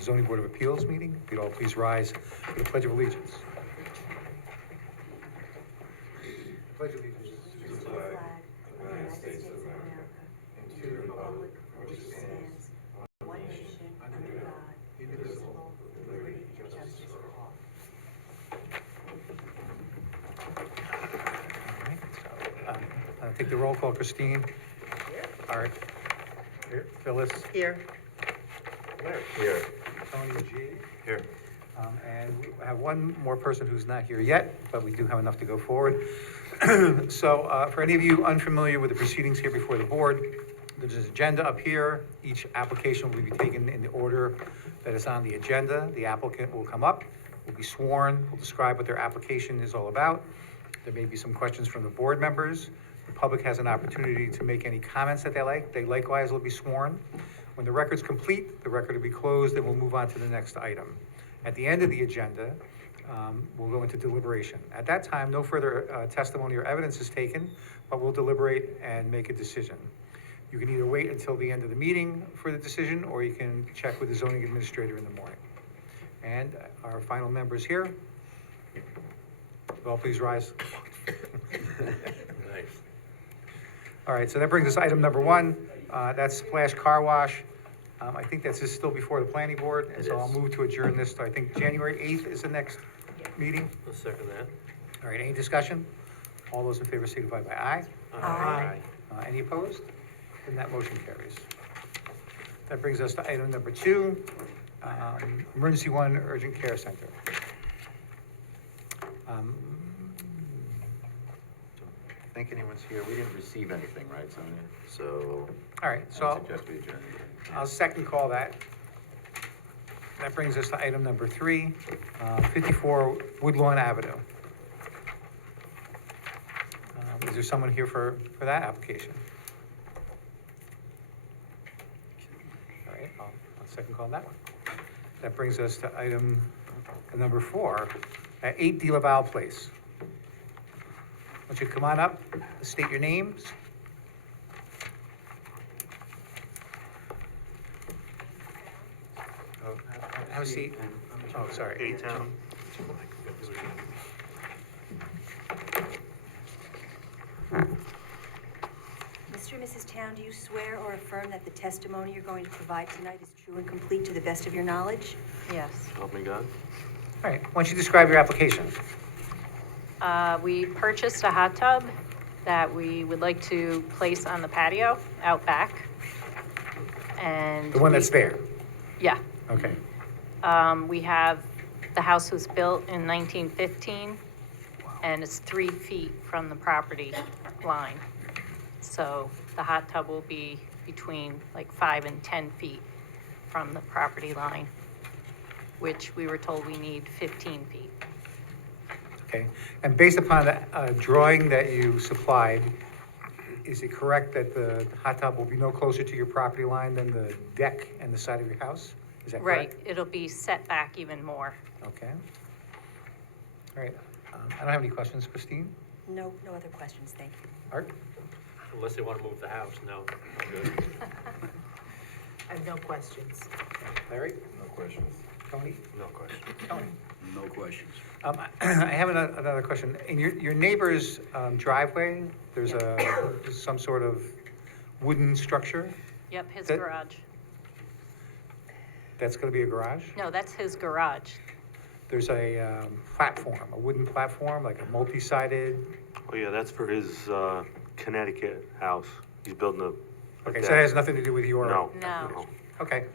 Zoning Board of Appeals meeting. If you'd all please rise for the Pledge of Allegiance. Pledge of Allegiance. To the flag of the United States of America and to the republic for which it stands, one nation, under God, indivisible, with liberty and justice for all. All right, so, I'll take the roll call. Christine? Here. Art? Here. Phyllis? Here. Larry? Here. Tony G? Here. And we have one more person who's not here yet, but we do have enough to go forward. So for any of you unfamiliar with the proceedings here before the board, there's an agenda up here. Each application will be taken in the order that is on the agenda. The applicant will come up, will be sworn, will describe what their application is all about. There may be some questions from the board members. The public has an opportunity to make any comments that they like. They likewise will be sworn. When the record's complete, the record will be closed and we'll move on to the next item. At the end of the agenda, we'll go into deliberation. At that time, no further testimony or evidence is taken, but we'll deliberate and make a decision. You can either wait until the end of the meeting for the decision, or you can check with the zoning administrator in the morning. And our final members here, all please rise. Nice. All right, so that brings us to item number one. That's Splash Car Wash. I think that's just still before the planning board, and It so I'll is. move to adjourn this to, I think, January 8th is the next meeting. I'll second that. All right, any discussion? All those in favor signify by aye. Aye. Any opposed? Then that motion carries. That brings us to item number two, Emergency One Urgent Care Center. I think anyone's here. We didn't receive anything, right, Sonia? So All right, I so suggest we adjourn. I'll second call that. That brings us to item number three, 54 Woodlawn Avenue. Is there someone here for that application? All right, I'll second call that one. That brings us to item number four, at 8 De La Val Place. Why don't you come on up, state your names. Have a seat. Oh, sorry. A-Town. Mr. and Mrs. Town, do you swear or affirm that the testimony you're going to provide tonight is true and complete to the best of your knowledge? Yes. Help me God. All right, why don't you describe your application? We purchased a hot tub that we would like to place on the patio out back. And The one that's there? Yeah. Okay. We have, the house was built in 1915, and it's 3 feet from the property line. So the hot tub will be between like 5 and 10 feet from the property line, which we were told we need 15 feet. Okay, and based upon the drawing that you supplied, is it correct that the hot tub will be no closer to your property line than the deck and the side of your house? Is that Right, correct? it'll be set back even more. Okay. All right, I don't have any questions. Christine? No other questions, thank you. Art? Unless they want to move the house, no. I'm good. I have no questions. Larry? No questions. Tony? No question. Tony? No questions. I have another question. In your neighbor's driveway, there's some sort of wooden structure? Yep, his That- garage. That's gonna be a garage? No, that's his garage. There's a platform, a wooden platform, like a multi-sided. Oh, yeah, that's for his Connecticut house. He's building a Okay, deck. so that has nothing to do with your. No. No. Okay.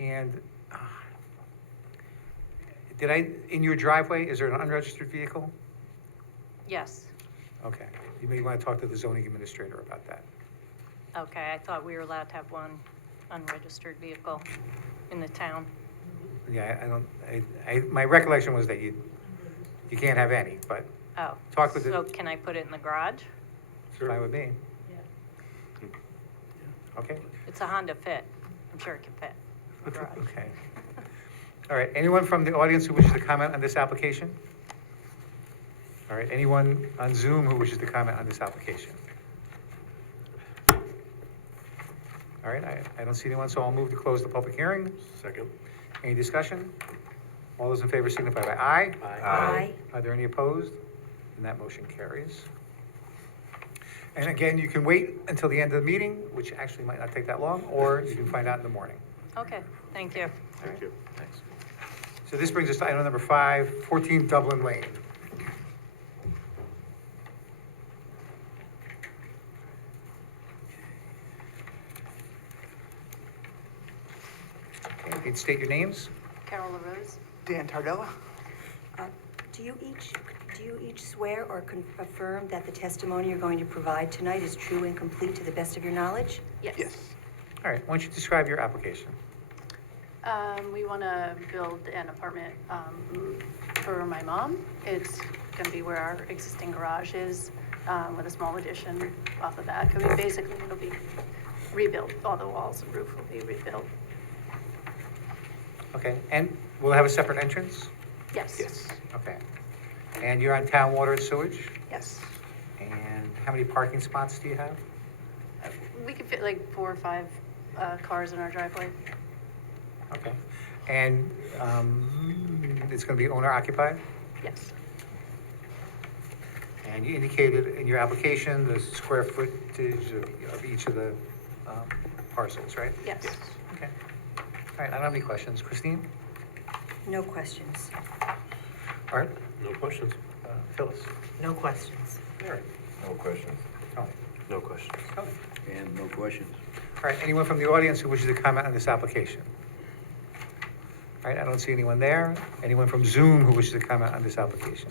And in your driveway, is there an unregistered vehicle? Yes. Okay, you may want to talk to the zoning administrator about that. Okay, I thought we were allowed to have one unregistered vehicle in the town. Yeah, my recollection was that you can't have any, but Oh. Talk with the- So can I put it in the garage? it's fine with me. Okay? It's a Honda Fit. I'm sure it can fit in the garage. Okay. All right, anyone from the audience who wishes to comment on this application? All right, anyone on Zoom who wishes to comment on this application? All All right, I don't see anyone, so I'll move to close the public hearing. Second. Any discussion? All those in favor signify by aye. Aye. Are there any opposed? And that motion carries. And again, you can wait until the end of the meeting, which actually might not take that long, or you can find out in the morning. Okay, thank you. Thank you. Thanks. So this brings us to item number 5, 14 Dublin Lane. Okay, if you'd state your names. Carol LaRose. Dan Tardella? Do you each swear or affirm that the testimony you're going to provide tonight is true and complete to the best of your knowledge? Yes. All right, why don't you describe your application? We want to build an apartment for my mom. It's going to be where our existing garage is, with a small addition off of that. I mean, basically, it'll be rebuilt. All the walls and roof will be rebuilt. Okay, and we'll have a separate entrance? Yes. Okay. And you're on town water and sewage? Yes. And how many parking spots do you have? We could fit like 4 or 5 cars in our driveway. Okay. And it's going to be owner occupied? Yes. And you indicated in your application the square footage of each of the parcels, right? Yes. Okay. All right, I don't have any questions. Christine? No questions. Art? No questions. Phyllis? No questions. Mary? No questions. Tony? No questions. Tony? And no questions. All right, anyone from the audience who wishes to comment on this application? All right, I don't see anyone there. Anyone from Zoom who wishes to comment on this application?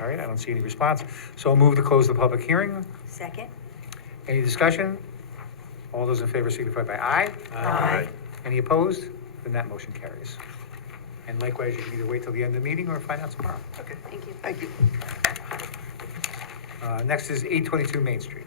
All right, I don't see any response. So I'll move to close the public hearing. Second? Any discussion? All those in favor signify by aye. Aye. Any opposed? Then that motion carries. And likewise, you can either wait till the end of the meeting or find out tomorrow. Okay, Thank you. thank you. Next is 822 Main Street.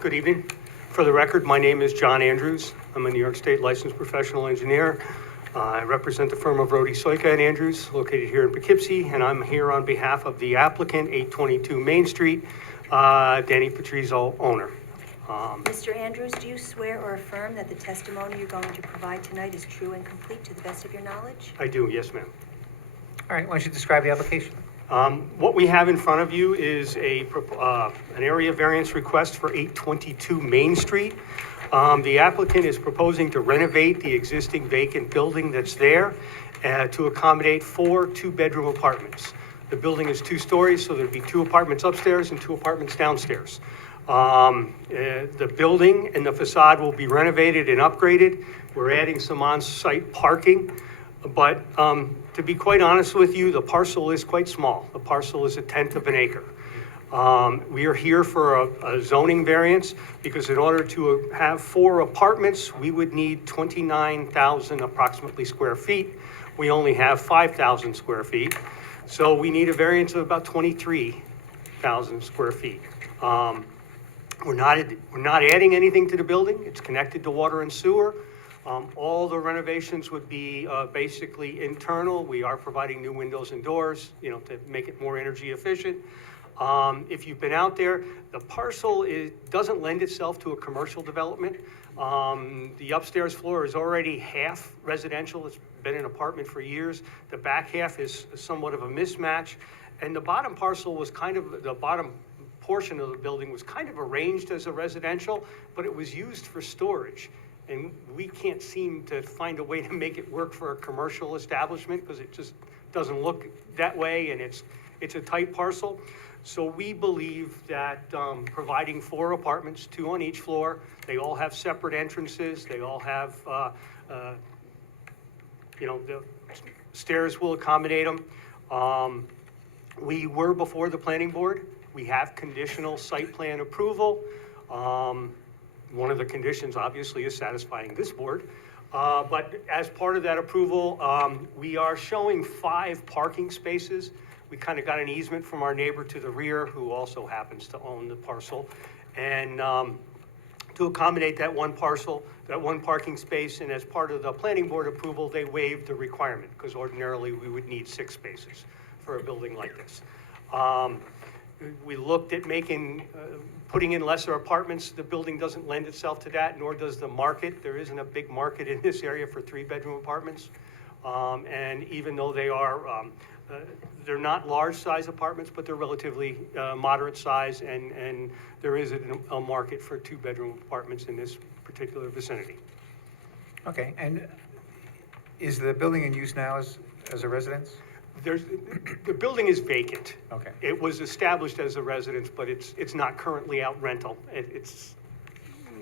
Good evening. For the record, my name is John Andrews. I'm a New York State licensed professional engineer. I represent the firm of Rhodey, Soika and Andrews, located here in Poughkeepsie, and I'm here on behalf of the applicant, 822 Main Street, Danny Patrizzo, owner. Mr. Andrews, do you swear or affirm that the testimony you're going to provide tonight is true and complete to the best of your knowledge? I do, yes, ma'am. All right, why don't you describe the application? What we have in front of you is an area variance request for 822 Main Street. The applicant is proposing to renovate the existing vacant building that's there to accommodate 4 two-bedroom apartments. The building is 2 stories, so there'd be 2 apartments upstairs and 2 apartments downstairs. The building and the facade will be renovated and upgraded. We're adding some on-site parking. But to be quite honest with you, the parcel is quite small. The parcel is 1/10 of an acre. We are here for a zoning variance because in order to have 4 apartments, we would need 29,000 approximately square feet. We only have 5,000 square feet. So we need a variance of about 23,000 square feet. We're not adding anything to the building. It's connected to water and sewer. All the renovations would be basically internal. We are providing new windows and doors, to make it more energy efficient. If you've been out there, the parcel doesn't lend itself to a commercial development. The upstairs floor is already half residential. It's been an apartment for years. The back half is somewhat of a mismatch. And the bottom parcel was the bottom portion of the building was kind of arranged as a residential, but it was used for storage. And we can't seem to find a way to make it work for a commercial establishment because it just doesn't look that way, and it's a tight parcel. So we believe that providing 4 apartments, 2 on each floor, they all have separate entrances, they all have, the stairs will accommodate them. We were before the planning board. We have conditional site plan approval. One of the conditions, obviously, is satisfying this board. But as part of that approval, we are showing 5 parking spaces. We kind of got an easement from our neighbor to the rear, who also happens to own the parcel. And to accommodate that one parcel, that one parking space, and as part of the planning board approval, they waived the requirement, because ordinarily we would need 6 spaces for a building like this. We looked at putting in lesser apartments. The building doesn't lend itself to that, nor does the market. There isn't a big market in this area for 3-bedroom apartments. And even though they're not large size apartments, but they're relatively moderate size, and there is a market for 2-bedroom apartments in this particular vicinity. Okay, and is the building in use now as a residence? The building is vacant. Okay. It was established as a residence, but it's not currently out rental. It's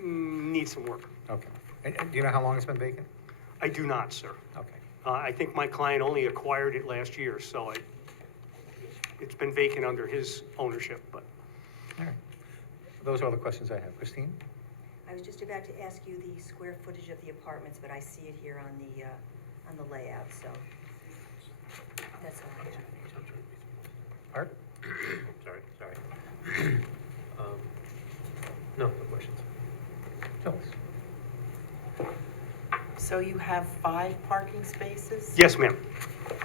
needs some work. Okay. And do you know how long it's been vacant? I do not, sir. Okay. I think my client only acquired it last year, so it's been vacant under his ownership, but. All right. Those are all the questions I have. Christine? I was just about to ask you the square footage of the apartments, but I see it here on the layout, so that's all I have. Art? Sorry. No questions. Phyllis? So you have 5 parking spaces? Yes, ma'am.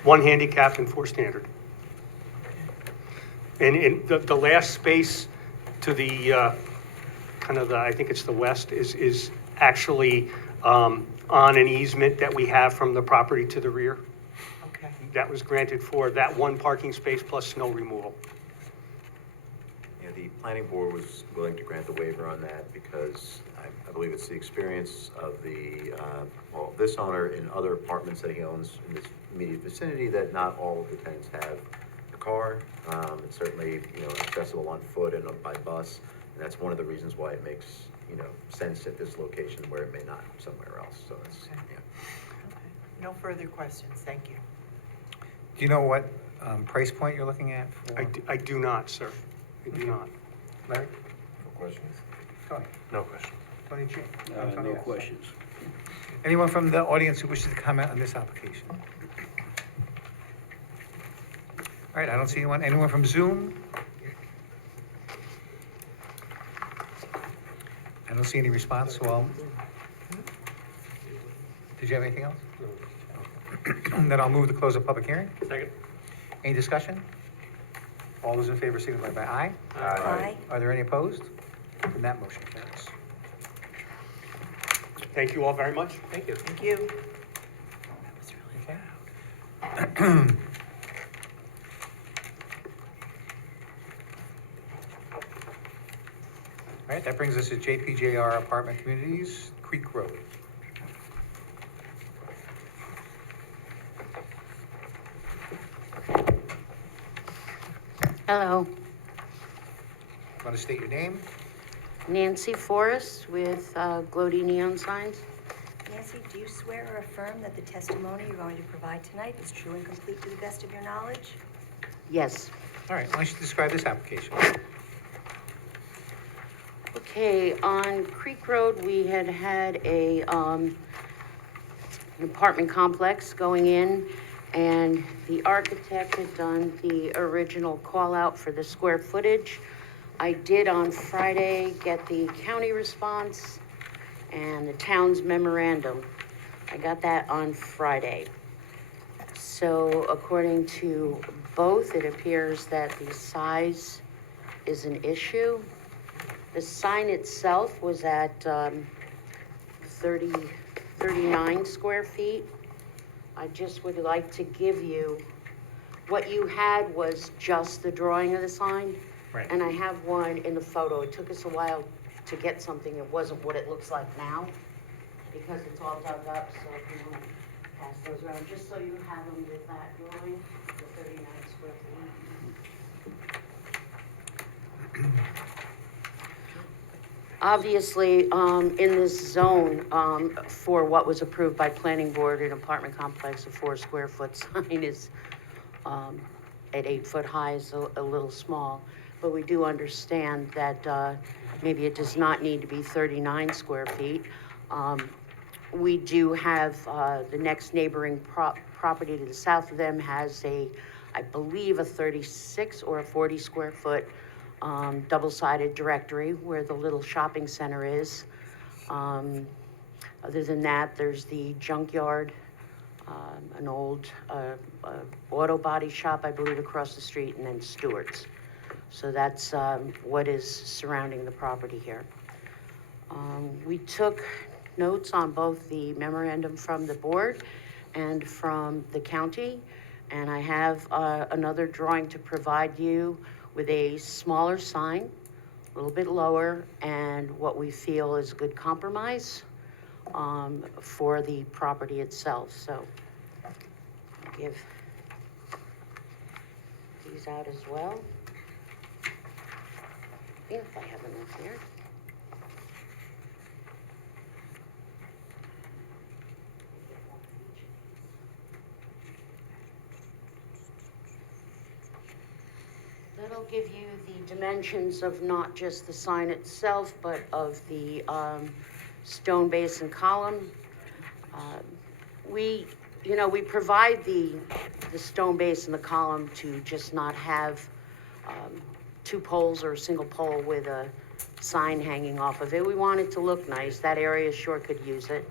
1 handicapped and 4 standard. And the last space to the, I think it's the west, is actually on an easement that we have from the property to the rear. Okay. That was granted for that 1 parking space plus snow removal. Yeah, the planning board was willing to grant the waiver on that because I believe it's the experience of this owner in other apartments that he owns in this immediate vicinity that not all of the tenants have a car. It's certainly, accessible on foot and by bus. And that's one of the reasons why it makes, sense at this location where it may not somewhere else. So that's, Okay. yeah. Okay. No further questions, thank you. Do you know what price point you're looking at for? I do not, sir. I do not. Larry? No questions. Tony? No question. Tony G? Tony, No yes. questions. Anyone from the audience who wishes to comment on this application? All right, I don't see anyone. Anyone from Zoom? I don't see any response, so I'll... Did you have anything else? Then I'll move to close the public hearing. Second. Any discussion? All those in favor signify by aye. Aye. Are there any opposed? Then that motion carries. Thank you all very much. Thank you. Thank you. Okay. All right, that brings us to JPJR Apartment Communities, Creek Road. Hello, Want to state your name? Nancy Forrest with Glody Neon Signs. Nancy, do you swear or affirm that the testimony you're going to provide tonight is true and complete to the best of your knowledge? Yes. All right, why don't you describe this application? Okay, on Creek Road, we had an apartment complex going in, and the architect had done the original call out for the square footage. I did on Friday get the county response and the town's memorandum. I got that on Friday. So according to both, it appears that the size is an issue. The sign itself was at 39 square feet. I just would like to give you, what you had was just the drawing of the sign. Right. And I have one in the photo. It took us a while to get something that wasn't what it looks like now, because it's all dug up, so if you want to pass those around, just so you have them with that drawing, the 39 square feet. Obviously, in this zone, for what was approved by planning board, an apartment complex of 4 square foot sign is at 8 foot high is a little small, but we do understand that maybe it does not need to be 39 square feet. We do have, the next neighboring property to the south of them has I believe, a 36 or a 40 square foot double-sided directory where the little shopping center is. Other than that, there's the junkyard, an old auto body shop, I believe, across the street, and then Stewart's. So that's what is surrounding the property here. We took notes on both the memorandum from the board and from the county, and I have another drawing to provide you with a smaller sign, a little bit lower, and what we feel is a good compromise for the property itself. So I'll give these out as well, if I have enough here. That'll give you the dimensions of not just the sign itself, but of the stone base and column. We provide the stone base and the column to just not have two poles or a single pole with a sign hanging off of it. We want it to look nice. That area sure could use it.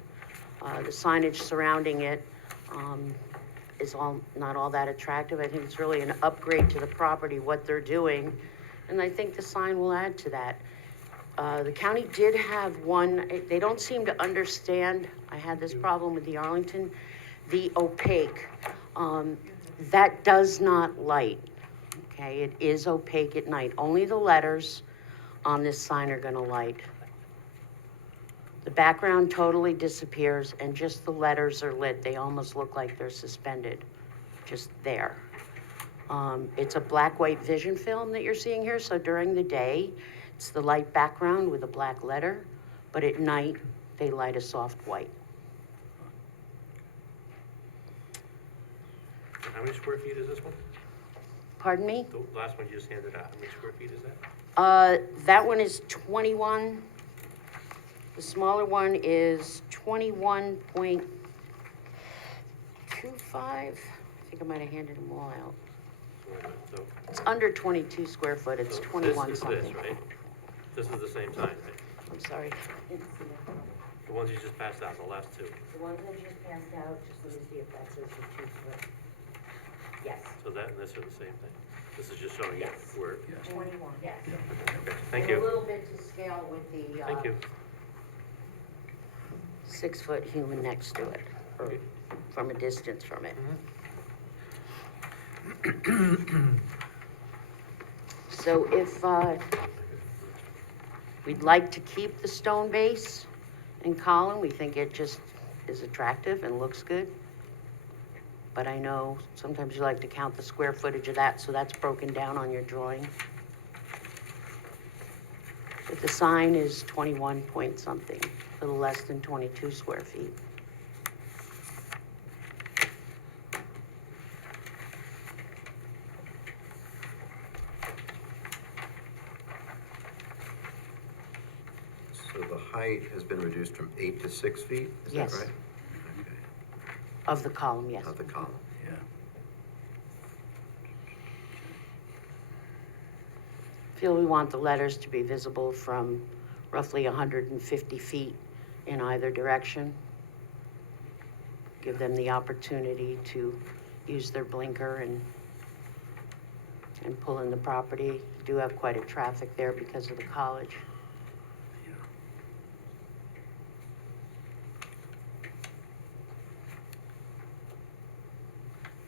The signage surrounding it is not all that attractive. I think it's really an upgrade to the property, what they're doing, and I think the sign will add to that. The county did have one, they don't seem to understand, I had this problem with the Arlington, the opaque. That does not light, okay? It is opaque at night. Only the letters on this sign are gonna light. The background totally disappears and just the letters are lit. They almost look like they're suspended, just there. It's a black-white vision film that you're seeing here, so during the day, it's the light background with a black letter, but at night, they light a soft white. How many square feet is this one? Pardon me? The last one you just handed out, how many square feet is that? That one is 21. The smaller one is 21.25. I think I might have handed them all out. So It's under 22 square foot, it's 21 something. This is this, right? This is the same sign, right? I'm sorry. The ones you just passed out, the last two. The ones I just passed out, just let me see if that says the 2 foot. Yes. So that and this are the same thing. This is just showing you Yes. where. 21, yes. Okay, thank And a you. little bit to scale with the Thank you. 6 foot human next to it, or from a distance from it. So if, we'd like to keep the stone base and column, we think it just is attractive and looks good. But I know sometimes you like to count the square footage of that, so that's broken down on your drawing. But the sign is 21 point something, a little less than 22 square feet. So the height has been reduced from 8 to 6 feet, is that Yes. right? Okay. Of the column, yes. Of the column, yeah. Feel we want the letters to be visible from roughly 150 feet in either direction. Give them the opportunity to use their blinker and pull in the property. Do have quite a traffic there because of the college.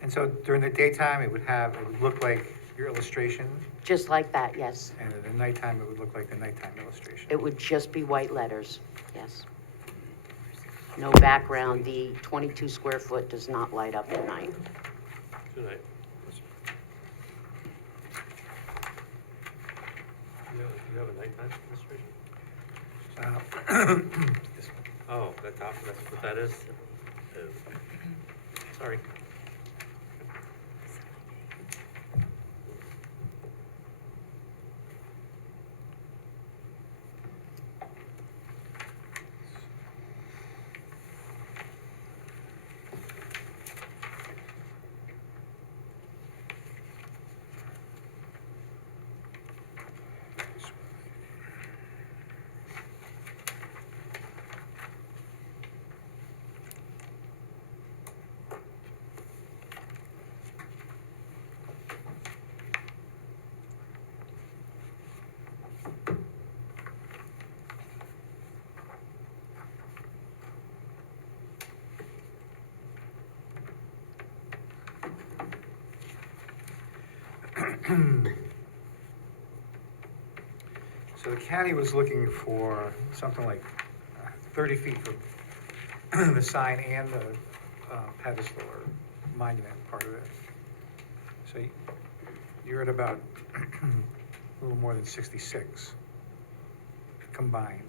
And so during the daytime, it would look like your illustration, Just like that, yes. and at the nighttime, it would look like the nighttime illustration. It would just be white letters, yes. No background. The 22 square foot does not light up at night. Good night. You have a nighttime illustration? This one. Oh, that top, that's what that is? Sorry. So the county was looking for something like 30 feet from the sign and the pedestal or monument part of it. So you're at about a little more than 66 combined.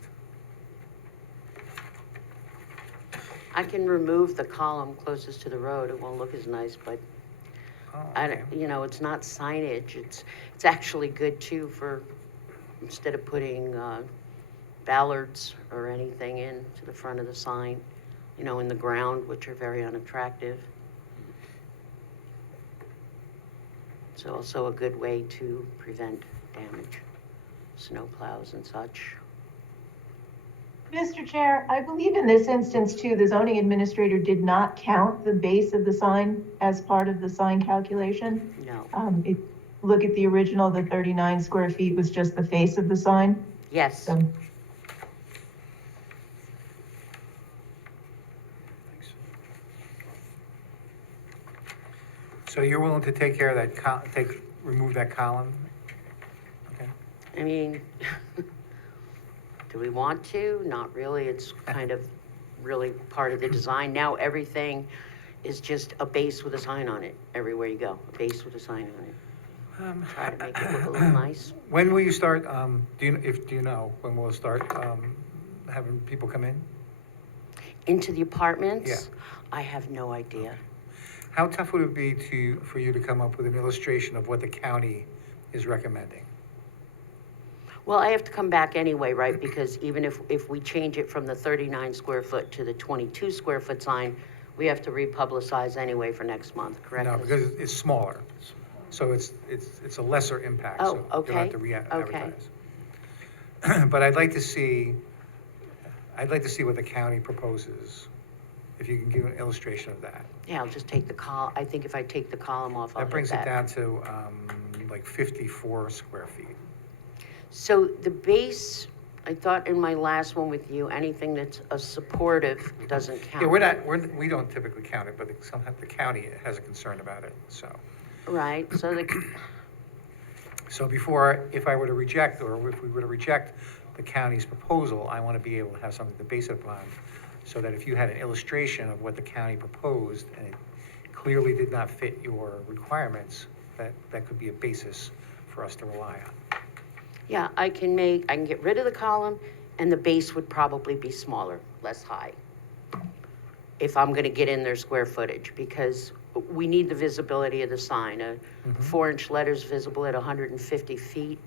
I can remove the column closest to the road. It won't look as nice, but Oh, I okay. don't, it's not signage. It's actually good too for, instead of putting ballards or anything in to the front of the sign, in the ground, which are very unattractive. It's also a good way to prevent damage, snow plows and such. Mr. Chair, I believe in this instance too, the zoning administrator did not count the base of the sign as part of the sign calculation. No. Look at the original, the 39 square feet was just the face of the sign. Yes. So So you're willing to take care of that, remove that column? Okay. I mean, do we want to? Not really. It's kind of really part of the design. Now everything is just a base with a sign on it. Everywhere you go, a base with a sign on it. Try to make it look a little nice. When will you start, do you know, when we'll start having people come in? Into the apartments? Yeah. I have no idea. How tough would it be for you to come up with an illustration of what the county is recommending? Well, I have to come back anyway, right? Because even if we change it from the 39 square foot to the 22 square foot sign, we have to republicize anyway for next month, correct? No, because it's smaller, so it's a lesser impact. Oh, So you don't have to okay, re-advertise. But I'd like to see what the county proposes, if you can give an illustration of that. Yeah, I'll just take the I think if I take the column off, I'll That hit brings it that. down to like 54 square feet. So the base, I thought in my last one with you, anything that's a supportive doesn't count. Yeah, we don't typically count it, but sometimes the county has a concern about it, so. Right, so So if I were to reject, or if we were to reject the county's proposal, I want to be able to have something to base it upon, so that if you had an illustration of what the county proposed, and it clearly did not fit your requirements, that could be a basis for us to rely on. yeah, I can get rid of the column and the base would probably be smaller, less high. If I'm gonna get in their square footage, because we need the visibility of the sign. 4-inch letters visible at 150 feet.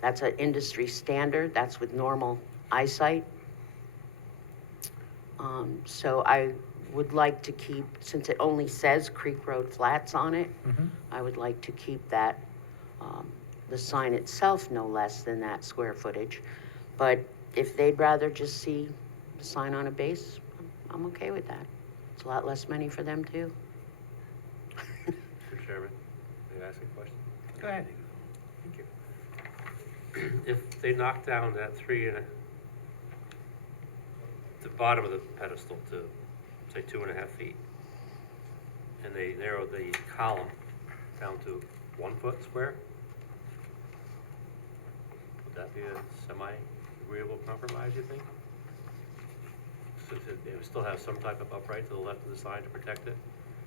That's an industry standard. That's with normal eyesight. So I would like to keep, since it only says Creek Road Flats on it, I would like to keep that, the sign itself no less than that square footage. But if they'd rather just see the sign on a base, I'm okay with that. It's a lot less money for them too. Mr. Chairman, may I ask a question? Go ahead. If they knock down that the bottom of the pedestal to, say, 2.5 feet, and they narrow the column down to 1 foot square, would that be a semi-agreeable compromise, you think? So they would still have some type of upright to the left of the sign to protect it,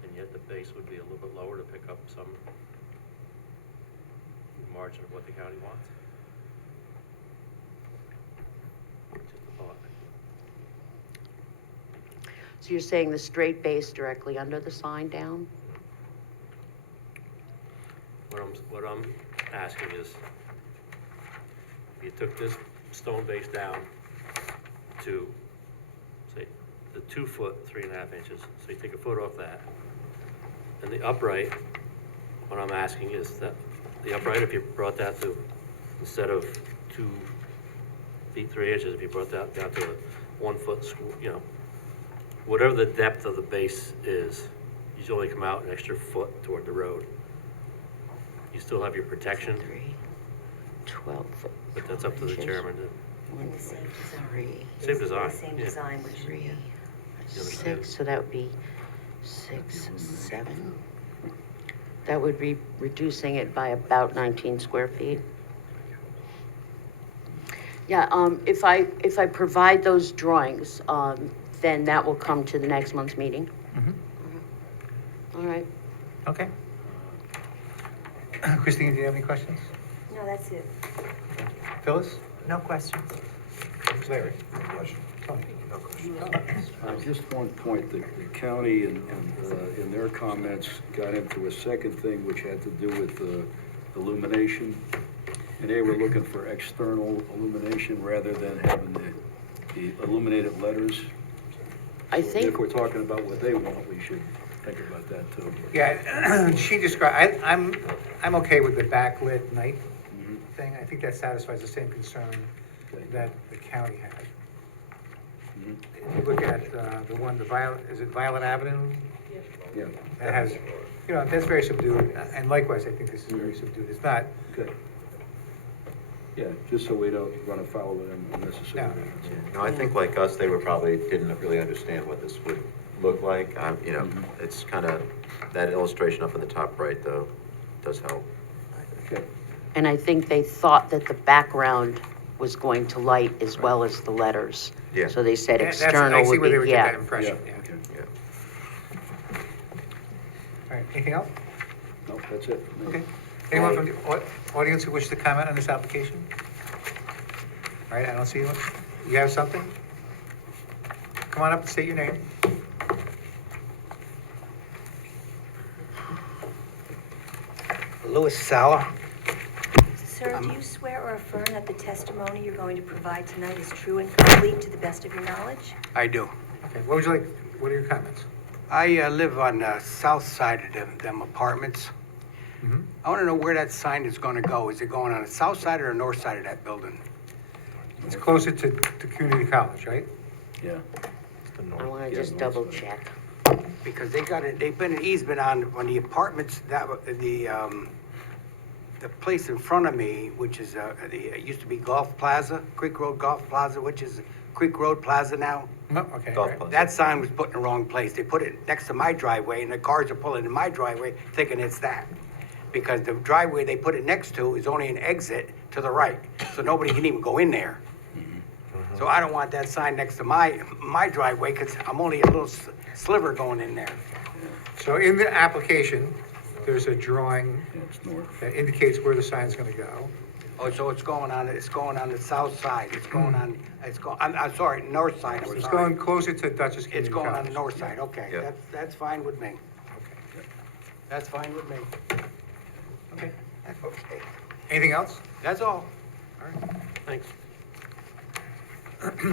and yet the base would be a little bit lower to pick up some margin of what the county wants? Just a thought. So you're saying the straight base directly under the sign down? What I'm asking is, if you took this stone base down to, say, the 2 foot, 3.5 inches, so you take a foot off that, and the upright, what I'm asking is that the upright, if you brought that to, instead of 2 feet, 3 inches, if you brought that down to a 1 foot, whatever the depth of the base is, you only come out an extra foot toward the road. You still have your protection, 12 foot. but that's up to the inches. chairman. The same design. Three, Same design, The same yeah. design, which three, You understand? 6, so that would be 6, 7. That would be reducing it by about 19 square feet. Yeah, if I provide those drawings, then that will come to the next month's meeting. All right. Okay. Christine, do you have any questions? No, that's it. Phyllis? No questions. Larry? Tony? Just one point, the county in their comments got into a second thing which had to do with illumination. And they were looking for external illumination rather than having the illuminated letters. I So think, if we're talking about what they want, we should think about that too. Yeah, she described, I'm okay with the backlit night thing. I think that satisfies the same concern that the county had. If you look at the one, is it Violet Avenue? Yeah, That has, that's very subdued, and likewise, I think this is very subdued. It's not, okay. Yeah, just so we don't run afoul of them unnecessarily. No, I think like us, they were probably, didn't really understand what this would look like. It's kind of, that illustration up in the top right, though, does help. Okay. and I think they thought that the background was going to light as well as the letters. Yeah. So they said I external see would where they would be, get that yeah. impression, Yeah, yeah. okay. Yeah. All right, anything else? No, that's it. No. Okay. Anyone from the audience who wishes to comment on this application? All right, I don't see you. You have something? Come on up and state your name. Louis Sala. Sir, do you swear or affirm that the testimony you're going to provide tonight is true and complete to the best of your knowledge? I do. Okay, what are your comments? I live on the south side of them apartments. Mhm. I want to know where that sign is going to go. Is it going on the south side or the north side of that building? It's closer to community college, right? Yeah. I want to just double check. Because they put an easement on the apartments, the place in front of me, which is, it used to be Golf Plaza, Creek Road Golf Plaza, which is Creek Road Plaza now. No, okay, Golf right. Plaza. That sign was put in the wrong place. They put it next to my driveway, and the cars are pulling in my driveway thinking it's that. Because the driveway they put it next to is only an exit to the right, so nobody can even go in there. So I don't want that sign next to my driveway, because I'm only a little sliver going in there. So in the application, there's a drawing Yeah, it's north. that indicates where the sign's gonna go. Oh, so it's going on the south side, I'm sorry, north side, I'm It's sorry. going closer to Dutchess It's Community going on College. the north side, okay, Yeah. that's fine with me. That's fine with me. Okay. Okay, Anything else? that's all. Thanks.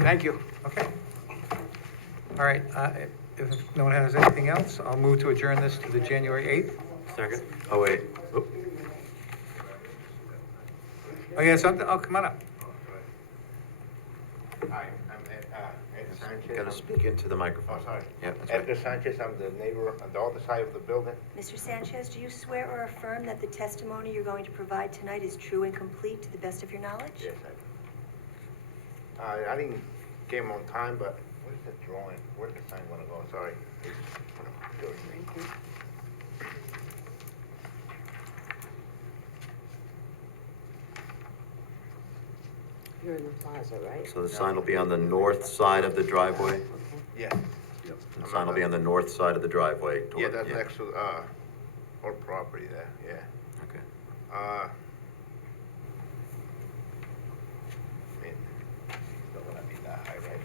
Thank you. Okay. All right, if no one has anything else, I'll move to adjourn this to the January 8th. Second? Oh, wait. Oop. Oh, yeah, something, oh, come on up. Hi, I'm Ed Sanchez. Gotta speak into the microphone. Oh, sorry. Yeah, that's right. Edgar Sanchez, I'm the neighbor on the other side of the building. Mr. Sanchez, do you swear or affirm that the testimony you're going to provide tonight is true and complete to the best of your knowledge? Yes, I didn't came on time, but where's the drawing? Where's the sign gonna go? Sorry. You're in the plaza, right? So the sign will be on the north side of the driveway? Yeah, The sign will be on the north side of the driveway? yeah, toward- that's next to, our property there, yeah. Okay. I mean, don't wanna be that high, right?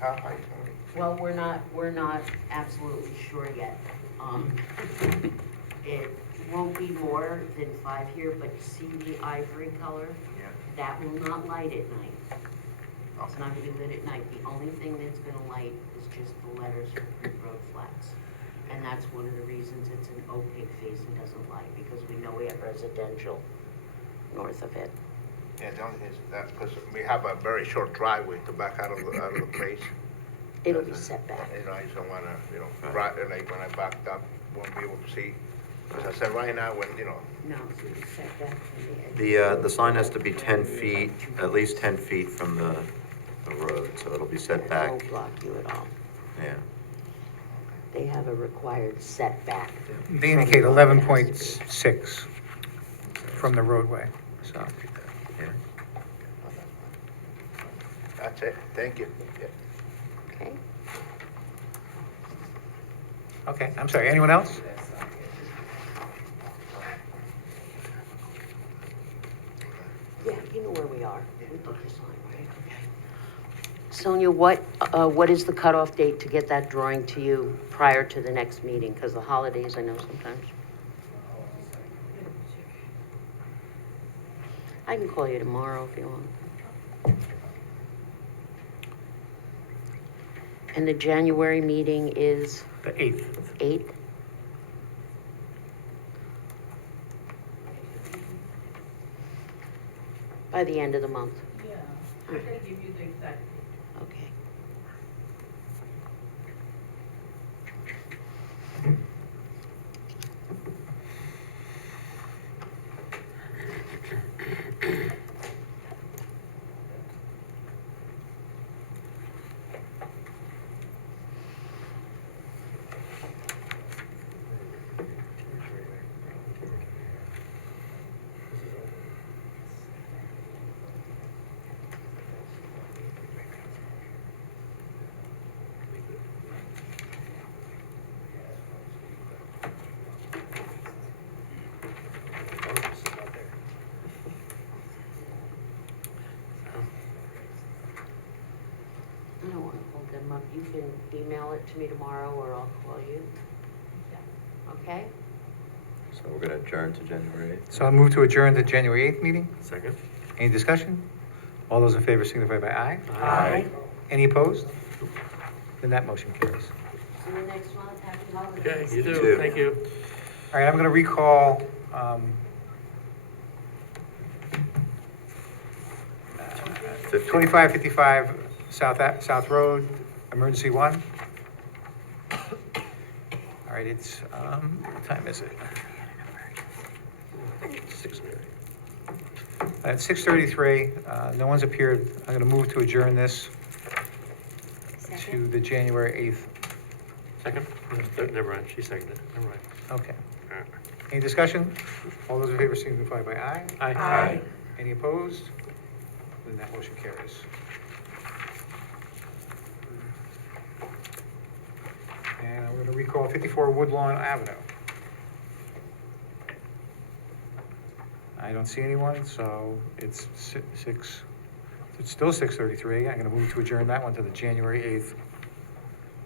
How high is it? Well, we're not absolutely sure yet. It won't be more than 5 here, but you see the ivory color? Yeah. That will not light at night. It's not gonna be lit at night. The only thing that's gonna light is just the letters for Creek Road Flats. And that's one of the reasons it's an opaque face and doesn't light, because we know we have residential north of it. Yeah, the only thing is that, because we have a very short driveway to back out of the place. It'll be set back. You know, I just don't wanna, like when I backed up, won't be able to see. As I said, right now, when, No, so it's set back from the edge. The sign has to be 10 feet, at least 10 feet from the road, so it'll be set It back. won't block you at all. Yeah. they have a required setback. They indicate 11.6 from the roadway, so. Yeah. That's it, thank you. Yeah. Okay? Okay, I'm sorry, anyone else? Yeah, you know where we are. We did this line, right? Okay. Sonia, what is the cutoff date to get that drawing to you prior to the next meeting? Because the holidays, I know sometimes. I can call you tomorrow if you want. And the January meeting is The 8th. 8th? By the end of the month? Yeah, I'm gonna give you the exact. Okay. I don't want to hold them up. You can email it to me tomorrow, or I'll call you. Okay? So we're gonna adjourn to January 8th? So I'll move to adjourn the January 8th meeting. Second? Any discussion? All those in favor signify by aye. Aye. Any opposed? Then that motion carries. See you next month. Happy holidays. Okay, you too. do, thank you. All right, I'm going to recall 2555 South Road, emergency 1. All right, it's, what time is it? 6:30. At 6:33, no one's appeared. I'm going to move to adjourn this to the January 8th. Second? Never mind, she seconded it, never mind. Okay. All right. Any discussion? All those in favor signify by aye. Aye. Any opposed? Then that motion carries. And I'm going to recall 54 Woodlawn Avenue. I don't see anyone, so it's it's still 6:33. I'm going to move to adjourn that one to the January 8th.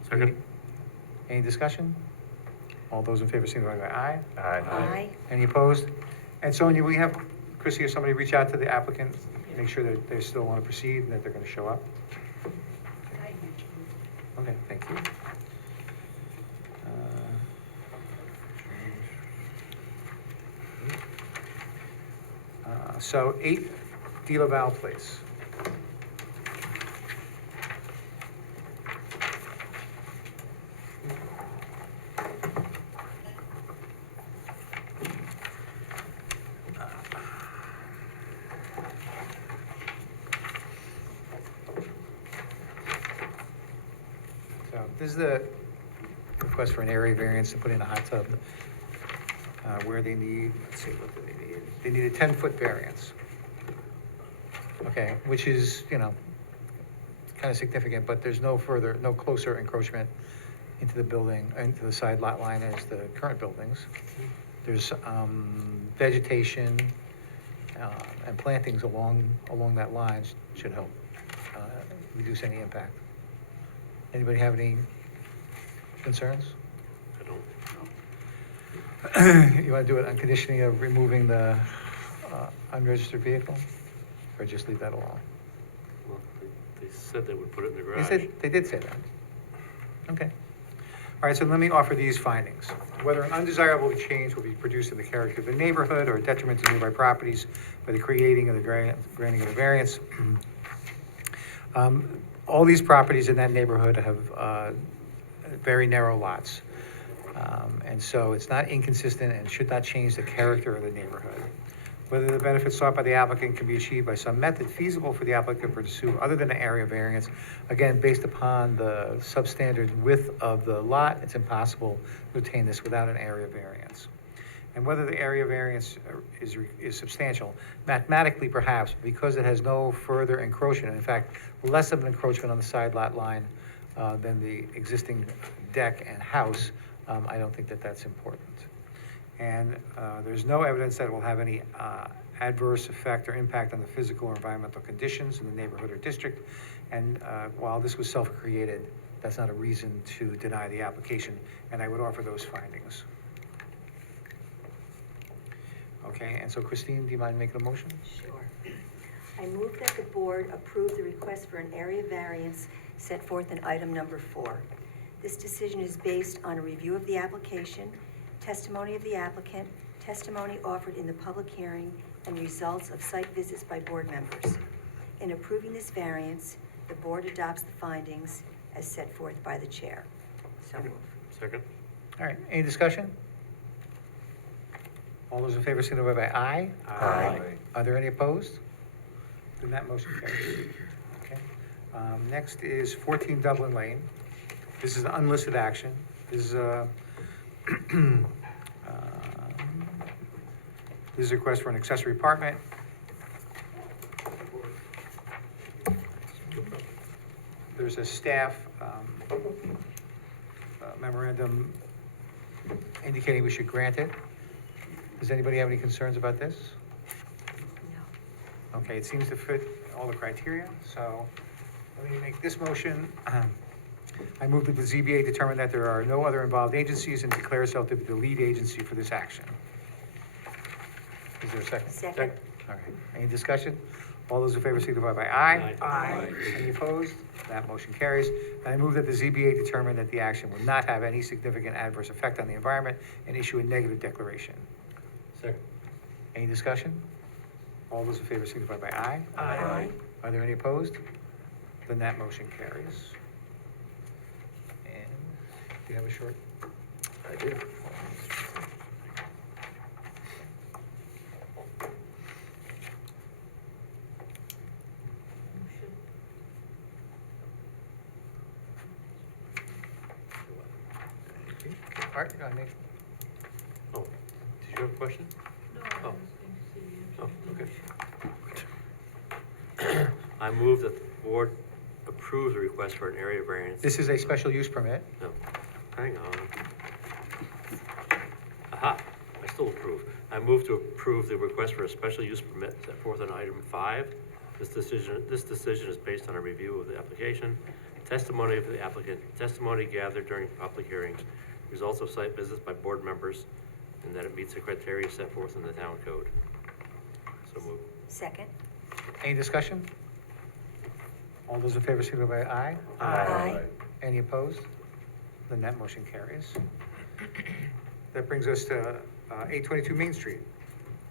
Second? Any discussion? All those in favor signify by aye. Aye. Any opposed? And Sonia, we have Chrissy or somebody reach out to the applicant, make sure that they still want to proceed and that they're going to show up? Okay, thank you. So 8 De La Val Place. So this is the request for an area variance to put in a hot tub where they need, let's see, what do they need? They need a 10-foot variance. Okay, which is, you know, kind of significant, but there's no closer encroachment into the building, into the side lot line as the current buildings. There's vegetation and plantings along that line should help reduce any impact. Anybody have any concerns? I don't. You want to do it on conditioning of removing the unregistered vehicle? Or just leave that alone? Well, they said they would put it in the They garage. said, they did say that. Okay. All right, so let me offer these findings. Whether an undesirable change will be produced in the character of the neighborhood or detriment to nearby properties by the creating of the granting of the variance. All these properties in that neighborhood have very narrow lots. And so it's not inconsistent and should not change the character of the neighborhood. whether the benefits sought by the applicant can be achieved by some method feasible for the applicant to pursue other than an area variance. Again, based upon the substandard width of the lot, it's impossible to attain this without an area variance. And whether the area variance is substantial, mathematically perhaps, because it has no further encroachment, in fact, less of an encroachment on the side lot line than the existing deck and house, I don't think that that's important. And there's no evidence that it will have any adverse effect or impact on the physical or environmental conditions in the neighborhood or district. And while this was self-created, that's not a reason to deny the application, and I would offer those findings. Okay, and so Christine, do you mind making a motion? Sure. I move that the board approve the request for an area variance set forth in item number 4. This decision is based on a review of the application, testimony of the applicant, testimony offered in the public hearing, and results of site visits by board members. In approving this variance, the board adopts the findings as set forth by the chair. So moved. Second? All right, any discussion? All those in favor signify by aye. Aye. Are there any opposed? Then that motion carries. Okay. Next is 14 Dublin Lane. This is an unlisted action. This is a this is a request for an accessory apartment. There's a staff memorandum indicating we should grant it. Does anybody have any concerns about this? No. Okay, it seems to fit all the criteria, so let me make this motion. I move that the ZBA determine that there are no other involved agencies and declare itself to be the lead agency for this action. Is there a second? Second. All right, any discussion? All those in favor signify by aye. Aye. Any opposed? That motion carries. And I move that the ZBA determine that the action will not have any significant adverse effect on the environment and issue a negative declaration. Second. Any discussion? All those in favor signify by aye. Aye. Are there any opposed? Then that motion carries. And do you have a short? I do. Art, I make, Oh, did you have a question? No, Oh. I was going to see Oh, okay. I move that the board approve the request for an area variance. this is a special use permit. No, hang on. Aha, I still approve. I move to approve the request for a special use permit set forth in item 5. This decision is based on a review of the application, testimony of the applicant, testimony gathered during public hearings, results of site visits by board members, and that it meets the criteria set forth in the town code. So moved. Second. Any discussion? All those in favor signify by aye. Aye. Any opposed? Then that motion carries. That brings us to 822 Main Street.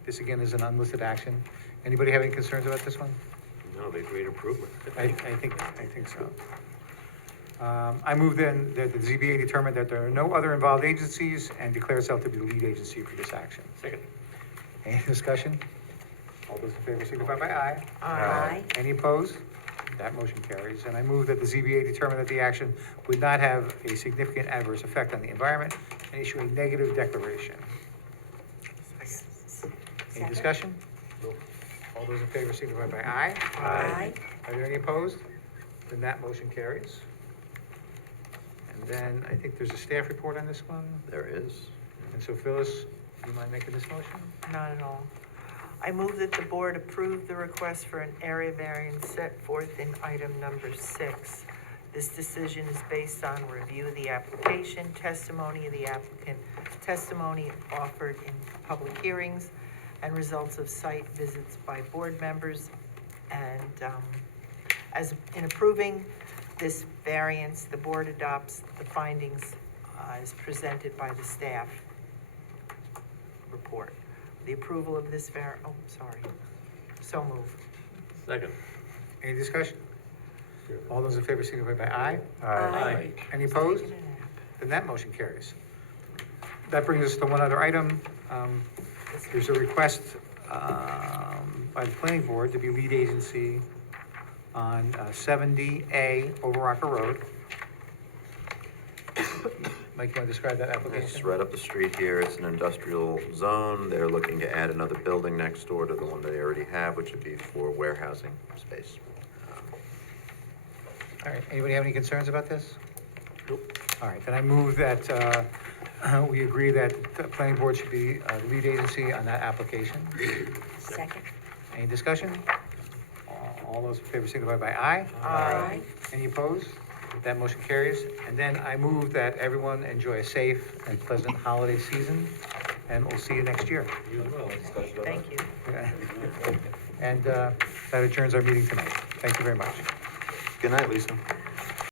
This again is an unlisted action. Anybody have any concerns about this one? No, they great improvement. I think so. I move then that the ZBA determine that there are no other involved agencies and declare itself to be the lead agency for this action. Second. Any discussion? All those in favor signify by aye. Aye. Any opposed? That motion carries. And I move that the ZBA determine that the action would not have a significant adverse effect on the environment and issue a negative declaration. Any Second. discussion? All those in favor signify by aye. Aye. Are there any opposed? Then that motion carries. And then I think there's a staff report on this one. There is. And so Phyllis, do you mind making this motion? Not at all. I move that the board approve the request for an area variance set forth in item number 6. This decision is based on review of the application, testimony of the applicant, testimony offered in public hearings, and results of site visits by board members. And as in approving this variance, the board adopts the findings as presented by the staff report. The approval of this so moved. Second. Any discussion? All those in favor signify by aye. Aye. Any opposed? Then that motion carries. That brings us to one other item. There's a request by the planning board to be lead agency on 70A Over Rocker Road. Mike, you want to describe that It's application? right up the street here, it's an industrial zone, they're looking to add another building next door to the one they already have, which would be for warehousing space. All right, anybody have any concerns about this? Nope. All right, then I move that we agree that the planning board should be the lead agency on that application. Second. Any discussion? All those in favor signify by aye. Aye. Any opposed? That motion carries. And then I move that everyone enjoy a safe and pleasant holiday season, and we'll see you next year. You as well. Thank you. And that adjourns our meeting tonight. Thank you very much. Good night, Lisa.